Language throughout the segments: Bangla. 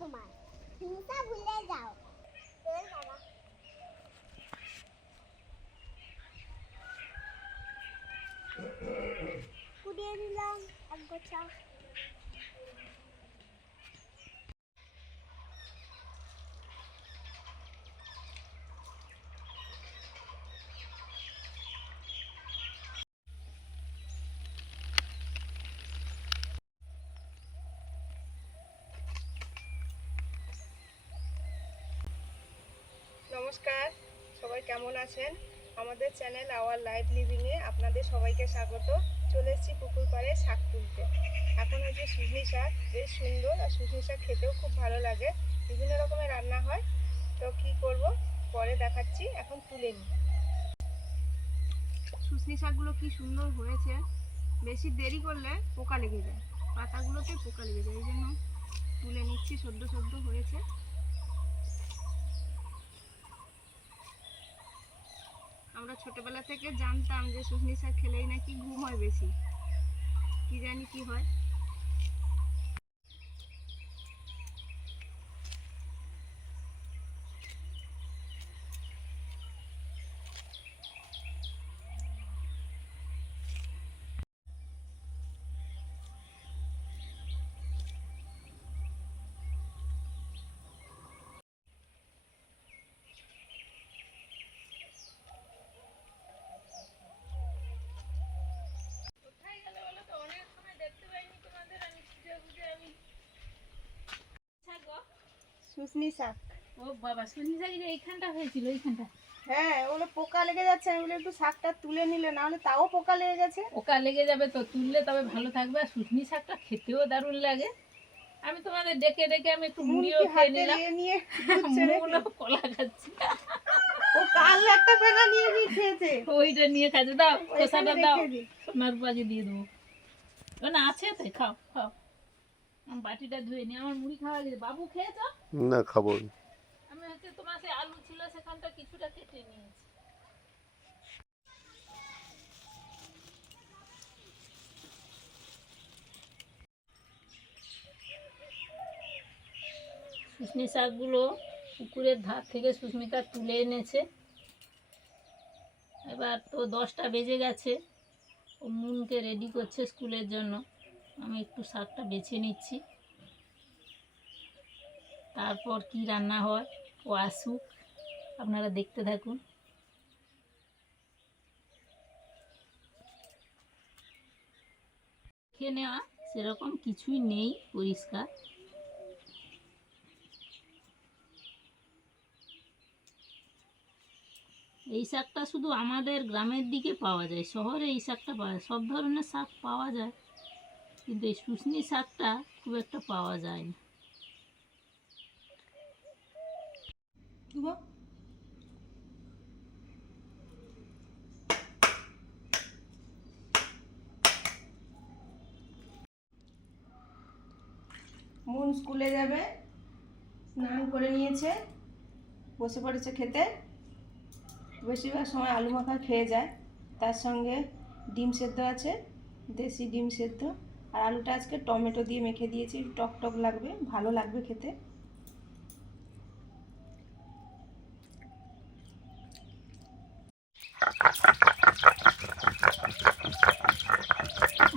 তোমার হিংসা ভুলে যাও চল বাবা কুড়িয়ে দিলাম এক গোছা নমস্কার, সবাই কেমন আছেন? আমাদের চ্যানেল আওয়ার লাইফ লিভিংয়ে আপনাদের সবাইকে স্বাগত। চলে এসেছি পুকুর পাড়ে শাক তুলতে। এখন হচ্ছে সুজনি শাক, বেশ সুন্দর আর সুজনি শাক খেতেও খুব ভালো লাগে। বিভিন্ন রকমের রান্না হয়। তো কি করব? পরে দেখাচ্ছি। এখন তুলে নিই। সুজনি শাকগুলো কি সুন্দর হয়েছে। বেশি দেরি করলে পোকা লেগে যায়। পাতাগুলোতে পোকা লেগে যায়। এই জন্য তুলে নিচ্ছি। সদ্য সদ্য হয়েছে আমরা ছোটবেলা থেকে জানতাম যে শুকনি শাক খেলেই নাকি ঘুম হয় বেশি। কি জানি কি হয়। শুশনি শাক। ও বাবা শুনি যাই যে এইখানটা হয়েছিল এইখানটা। হ্যাঁ ওগুলো পোকা লেগে যাচ্ছে আমি বলি একটু শাকটা তুলে নিলে না হলে তাও পোকা লেগে গেছে। পোকা লেগে যাবে তো তুললে তবে ভালো থাকবে আর শুকনি শাকটা খেতেও দারুণ লাগে। আমি তোমাদের ডেকে ডেকে আমি একটু মুড়িও খেয়ে নিলাম। নিয়ে নিয়ে মুড়ো কলা খাচ্ছি। ও কাল একটা পেনা নিয়ে গিয়ে খেয়েছে। ওইটা নিয়ে খাচ্ছে দাও খোসাটা দাও। সোনার পাকে দিয়ে দেবো। না আছে তো খাও খাও। বাটিটা ধুয়ে নি আমার মুড়ি খাওয়া গেছে। বাবু খেয়েছো না খাব আমি হচ্ছে তোমার সেই আলু ছিল সেখানটা কিছুটা কেটে নিয়েছি। শুশনি শাকগুলো পুকুরের ধার থেকে সুস্মিতা তুলে এনেছে। এবার তো দশটা বেজে গেছে। ও মুনকে রেডি করছে স্কুলের জন্য। আমি একটু শাকটা বেছে নিচ্ছি। তারপর কি রান্না হয়? ও আসুক, আপনারা দেখতে থাকুন। খেয়ে নেওয়া, সেরকম কিছুই নেই পরিষ্কার। এই শাকটা শুধু আমাদের গ্রামের দিকে পাওয়া যায়, শহরে এই শাকটা পাওয়া সব ধরনের শাক পাওয়া যায়। কিন্তু এই শুশনি শাকটা খুব একটা পাওয়া যায় না মন স্কুলে যাবে, স্নান করে নিয়েছে, বসে পড়েছে খেতে। বেশিরভাগ সময় আলু মাখা খেয়ে যায়, তার সঙ্গে ডিম সেদ্ধ আছে, দেশি ডিম সেদ্ধ। আর আলুটা আজকে টমেটো দিয়ে মেখে দিয়েছি টক টক লাগবে, ভালো লাগবে খেতে।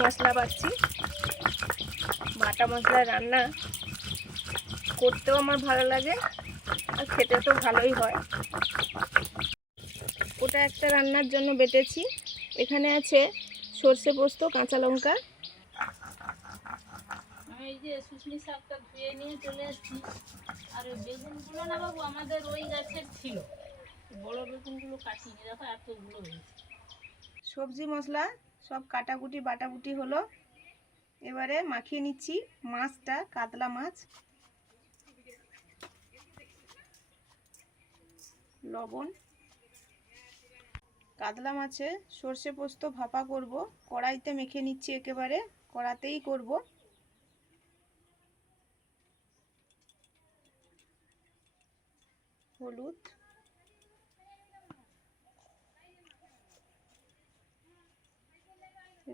মশলা বাড়ছি বাটা মশলা রান্না করতেও আমার ভালো লাগে আর খেতে তো ভালোই হয়। ওটা একটা রান্নার জন্য বেটেছি। এখানে আছে সর্ষে পোস্ত, কাঁচা লঙ্কা আমি এই যে শুশনি শাকটা ধুয়ে নিয়ে চলে এসেছি আর ওই বেগুনগুলো না বাবু, আমাদের ওই গাছের ছিল। বড় বেগুনগুলো কাটিনি, দেখো এতগুলো হয়েছে। সবজি মশলা, সব কাটাকুটি বাটাকুটি হলো। এবারে মাখিয়ে নিচ্ছি মাছটা, কাতলা মাছ। লবণ। কাতলা মাছে সর্ষে পোস্ত ভাপা করব। কড়াইতে মেখে নিচ্ছি একেবারে, কড়াতেই করব। হলুদ।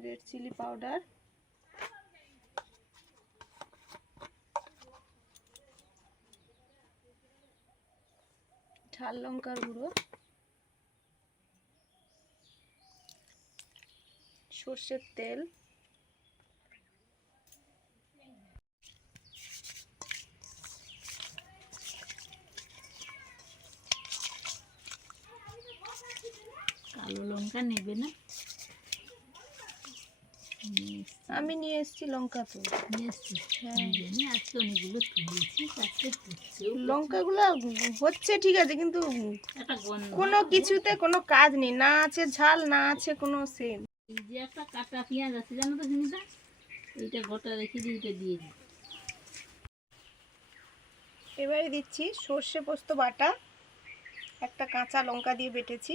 Red chilli powder. ঝাল লঙ্কার গুঁড়ো। সর্ষের তেল। লঙ্কা নেবে না। আমি নিয়ে এসেছি লঙ্কা তো। নিয়ে এসছি হ্যাঁ। আজকে অনেকগুলো তুলেছি চারটে লঙ্কাগুলো হচ্ছে ঠিক আছে কিন্তু কোনো কিছুতে কোনো কাজ নেই না আছে ঝাল না আছে কোনো সেন এই যে একটা কাটা পেঁয়াজ আছে জানো তো এইটা গোটা রেখে দিয়ে এটা দিয়ে দিই এবারে দিচ্ছি সর্ষে পোস্ত বাটা একটা কাঁচা লঙ্কা দিয়ে বেটেছি।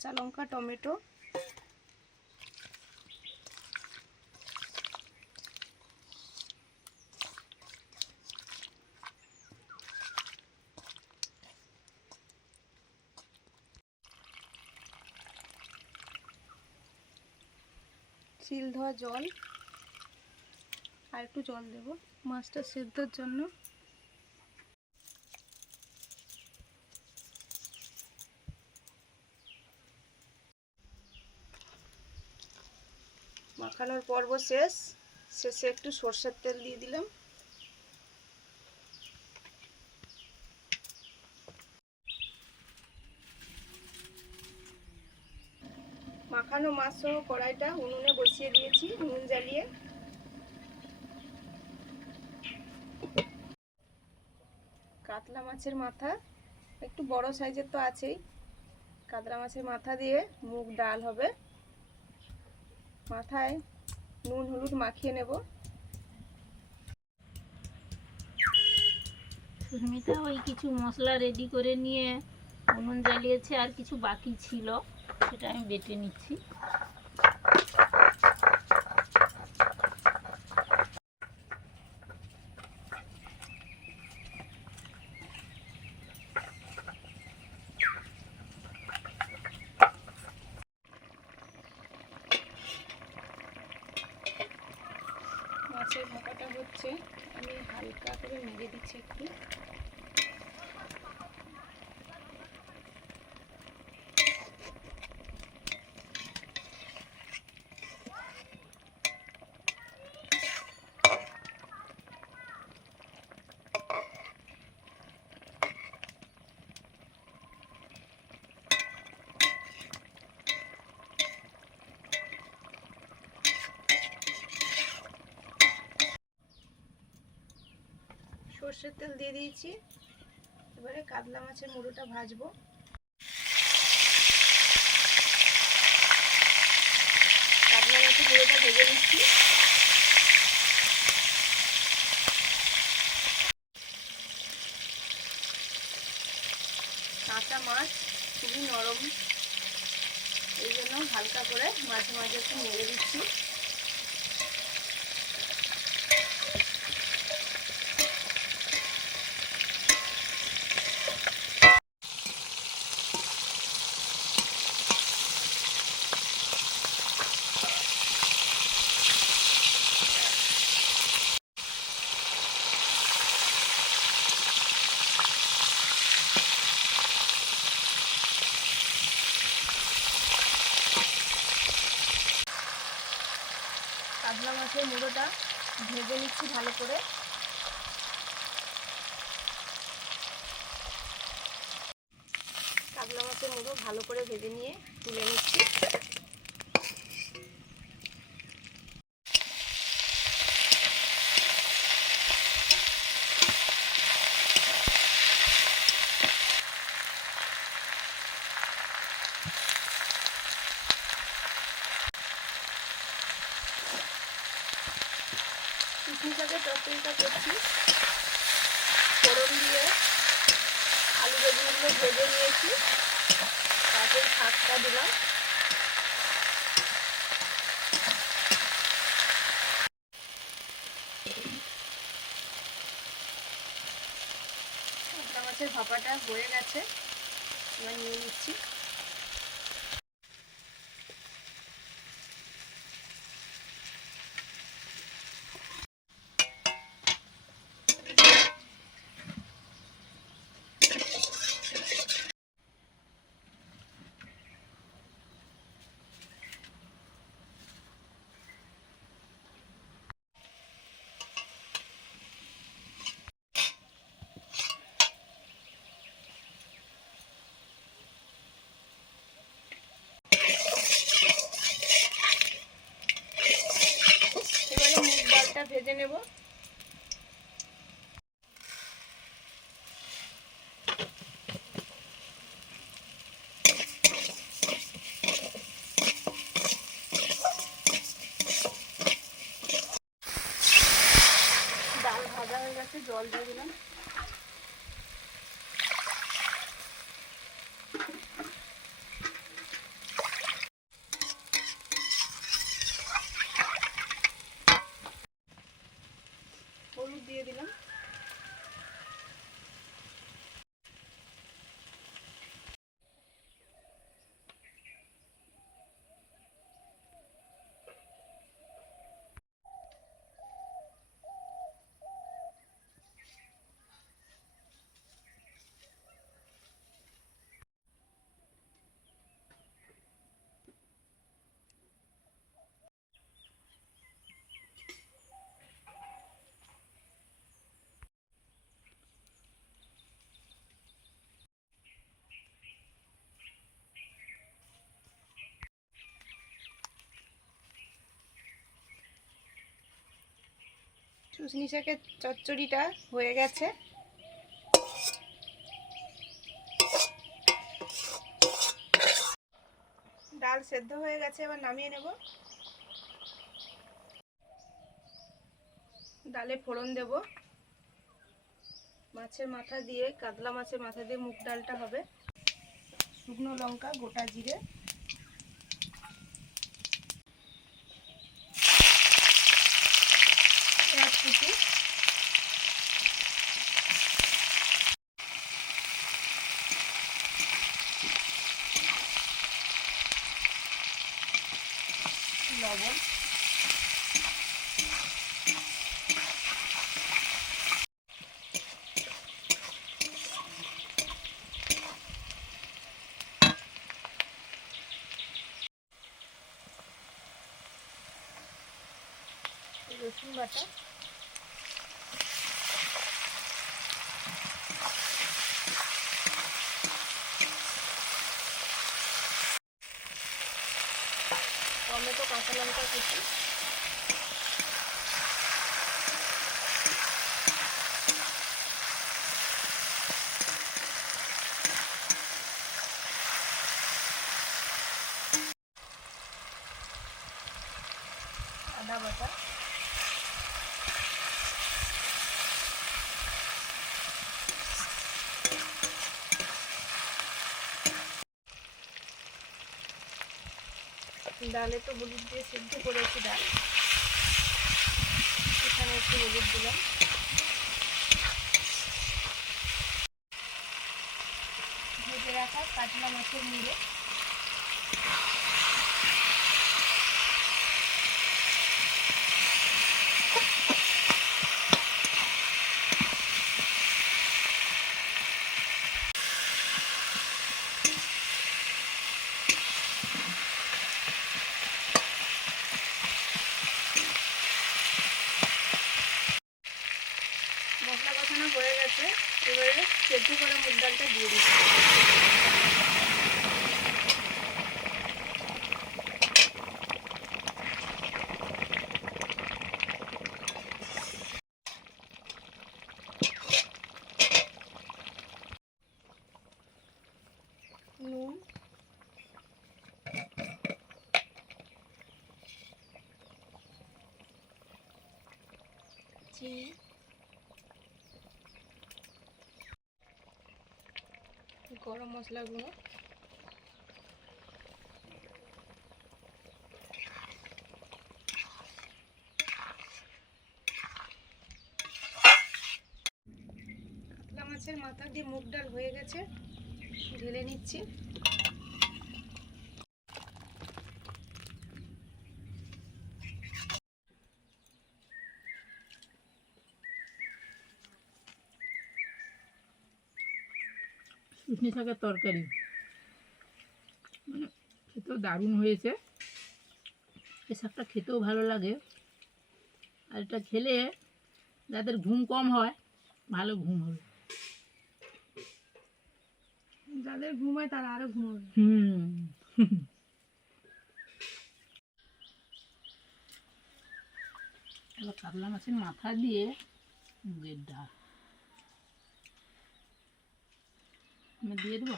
কাঁচা লঙ্কা টমেটো। চিল ধোয়া জল। আর একটু জল দেব মাছটা সেদ্ধর জন্য। মাখানোর পর্ব শেষ। শেষে একটু সর্ষের তেল দিয়ে দিলাম। মাখানো মাছ সহ কড়াইটা উনুনে বসিয়ে দিয়েছি উনুন জ্বালিয়ে। কাতলা মাছের মাথা একটু বড় সাইজের তো আছেই। কাতলা মাছের মাথা দিয়ে মুগ ডাল হবে। মাথায় নুন, হলুদ মাখিয়ে নেব। সুস্মিতা ওই কিছু মশলা রেডি করে নিয়ে উনুন জ্বালিয়েছে, আর কিছু বাকি ছিল, সেটা আমি বেটে নিচ্ছি। মাছের ভাপাটা হচ্ছে। আমি হালকা করে মেরে দিচ্ছি একটু। সর্ষের তেল দিয়ে দিয়েছি। এবারে কাতলা মাছের মুড়োটা ভাজবো। কাতলা মাছের মুড়োটা ভেজে নিচ্ছি। কাঁচা মাছ খুবই নরম। এই জন্য হালকা করে মাঝে মাঝে একটু নেড়ে দিচ্ছি কাতলা মাছের মুড়োটা ভেজে নিচ্ছি ভালো করে। কাতলা মাছের মুড়ো ভালো করে ভেজে নিয়ে তুলে নিচ্ছি। শাকের তরকারিটা করছি। ফোড়ন দিয়ে আলু বেগুনগুলো ভেজে নিয়েছি। তারপর শাকটা দিলাম। মাছের ভাপাটা হয়ে গেছে। এবার নিয়ে নিচ্ছি এবারে মুগ ডালটা ভেজে নেব ডাল ভাজা হয়ে গেছে জল দিয়ে দিলাম হলুদ দিয়ে দিলাম শুশনি শাকের চচ্চড়িটা হয়ে গেছে। ডাল সেদ্ধ হয়ে গেছে, এবার নামিয়ে নেব। ডালে ফোড়ন দেব। মাছের মাথা দিয়ে, কাতলা মাছের মাথা দিয়ে মুগ ডালটা হবে। শুকনো লঙ্কা, গোটা জিরে। পেঁয়াজ কুচি লবণ রসুন বাটা টমেটো কাঁচা লঙ্কা কুচি আদা বাটা ডালে তো হলুদ দিয়ে সিদ্ধ করেছি ডাল। এখানে একটু হলুদ দিলাম। ভেজে রাখা কাতলা মাছের মুড়ো মশলা কষানো হয়ে গেছে এবারে সেদ্ধ করা মুগ ডালটা দিয়ে দিচ্ছি নুন চিনি গরম মশলা গুঁড়ো। কাতলা মাছের মাথা দিয়ে মুগ ডাল হয়ে গেছে। ঢেলে নিচ্ছি। শুকনি শাকের তরকারি। মানে খেতেও দারুণ হয়েছে। এই শাকটা খেতেও ভালো লাগে। আর এটা খেলে যাদের ঘুম কম হয় ভালো ঘুম হবে। যাদের ঘুম হয় তারা আরও ঘুমোবে হুম। এবার কাতলা মাছের মাথা দিয়ে মুগের ডাল। আমি দিয়ে দেবো।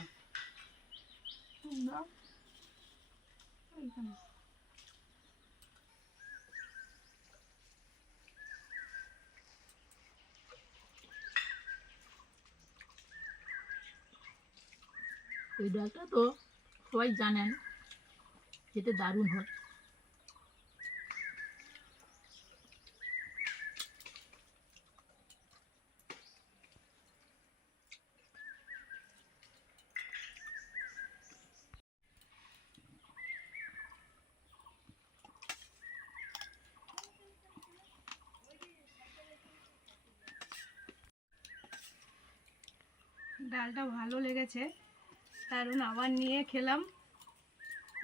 এই ডালটা তো সবাই জানেন খেতে দারুণ হয় ডালটা ভালো লেগেছে। কারণ আবার নিয়ে খেলাম।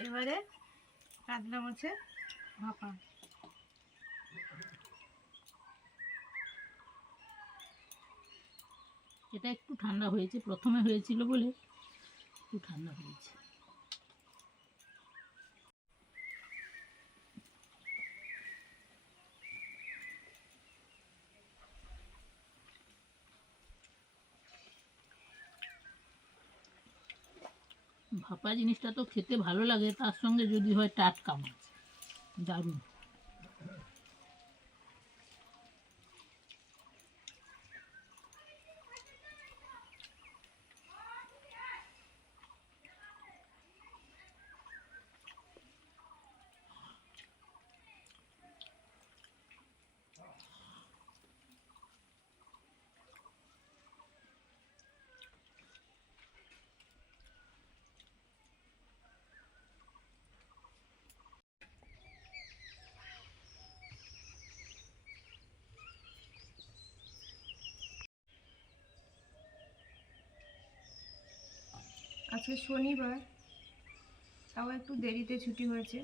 এবারে কাতলা মাছের ভাপা। এটা একটু ঠান্ডা হয়েছে, প্রথমে হয়েছিল বলে একটু ঠান্ডা হয়েছে। ভাপা জিনিসটা তো খেতে ভালো লাগে তার সঙ্গে যদি হয় টাটকা মাছ দারুণ। আজকে শনিবার তাও একটু দেরিতে ছুটি হয়েছে।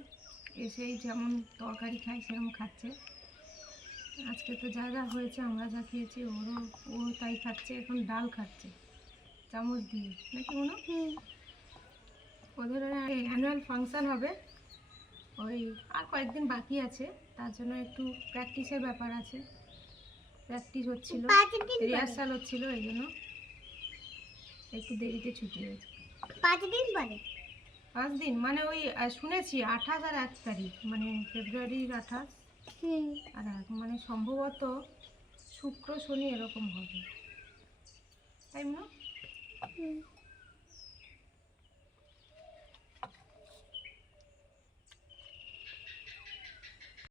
এসেই যেমন তরকারি খাই সেরকম খাচ্ছে। আজকে তো যা যা হয়েছে আমরা যা খেয়েছি ওরও ও তাই খাচ্ছে এখন ডাল খাচ্ছে। চামচ দিয়ে নাকি মনে? ওদের অ্যানুয়াল ফাংশান হবে। ওই আর কয়েকদিন বাকি আছে তার জন্য একটু প্র্যাকটিসের ব্যাপার আছে। প্র্যাকটিস হচ্ছিল রিহার্সাল হচ্ছিল এই জন্য একটু দেরিতে ছুটি হয়েছে। পাঁচ দিন পরে পাঁচ দিন মানে ওই শুনেছি আঠাশ আর এক তারিখ মানে ফেব্রুয়ারির আঠাশ। আর এক মানে সম্ভবত শুক্র শনি এরকম হবে। তাই না? হুম।